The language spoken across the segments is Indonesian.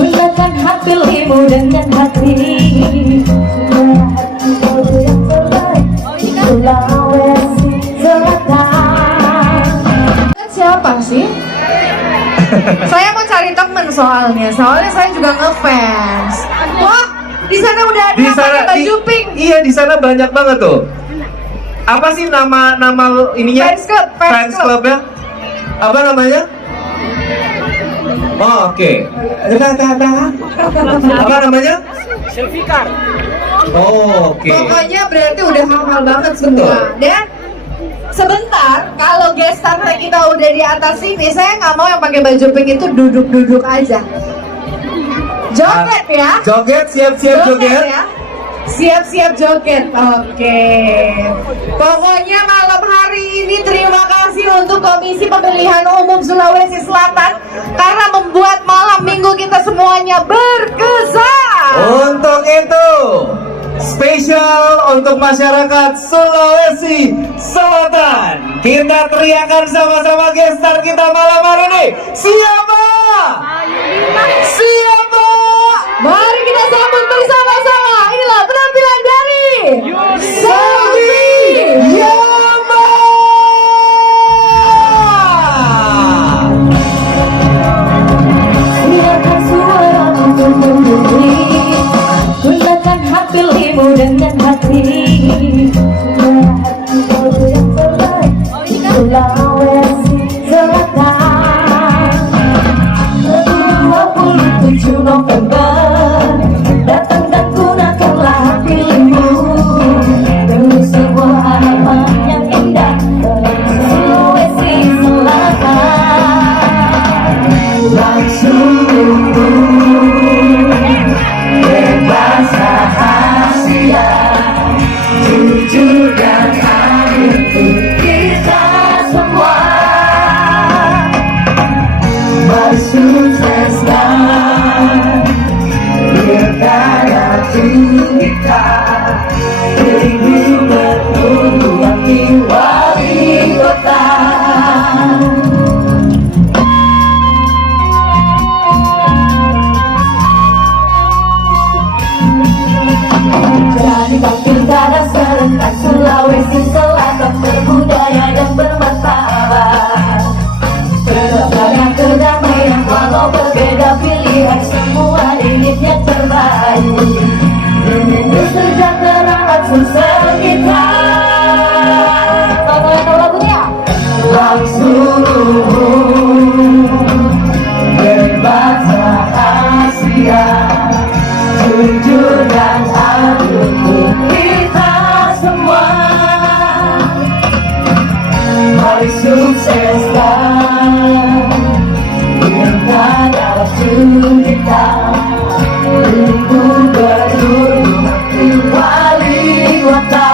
Gunakan hak pilihmu dengan hati. Sulawesi Selatan. Siapa sih? Saya mau cari temen soalnya saya juga ngefans. Wah, di sana udah ada yang pakai baju pink. Iya, di sana banyak banget tuh. Apa sih nama ininya? Fans club. Clubnya? Apa namanya? Oh, oke. Apa namanya? Selfie car. Oh, oke. Pokoknya berarti udah hafal banget semua. Dan sebentar, kalau guest starnya kita udah di atas sini, saya nggak mau yang pakai baju pink itu duduk-duduk aja. Joget ya. Joget, siap-siap joget. Ya. Siap-siap joget. Oke. Pokoknya malam hari ini terima kasih untuk Komisi Pemilihan Umum Sulawesi Selatan karena membuat malam minggu kita semuanya berkesan. Untuk itu, spesial untuk masyarakat Sulawesi Selatan, kita teriakan sama-sama gestar kita malam hari ini. Siapa? Siapa? Mari kita sambut bersama-sama. Inilah penampilan dari Selvi Yama. Silakan suara untuk memberi. Gunakan hak pilihmu dengan hati. Sulawesi Selatan 27 November datang dan gunakanlah hak pilihmu demi sebuah harapan yang indah Sulawesi Selatan. Langsung bebas rahasia, jujur dan adil untuk kita semua. Bersukseskan pilkada kita, Ibu Pertulu Wakil Wali Kota. Jadi pilkada serentak Sulawesi Selatan berbudaya dan bermartabat, berbagai kedamaian walau berbeda pilihan, semua ingin yang terbaik demi kesejahteraan sosial kita. Bagaimana tahu lagunya? Langsung bebas rahasia, jujur dan adil untuk kita semua. Mari sukseskan pilkada kita, Ibu Pertulu Wakil Wali Kota.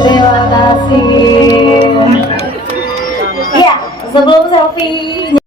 Terima kasih. Iya, sebelum selfie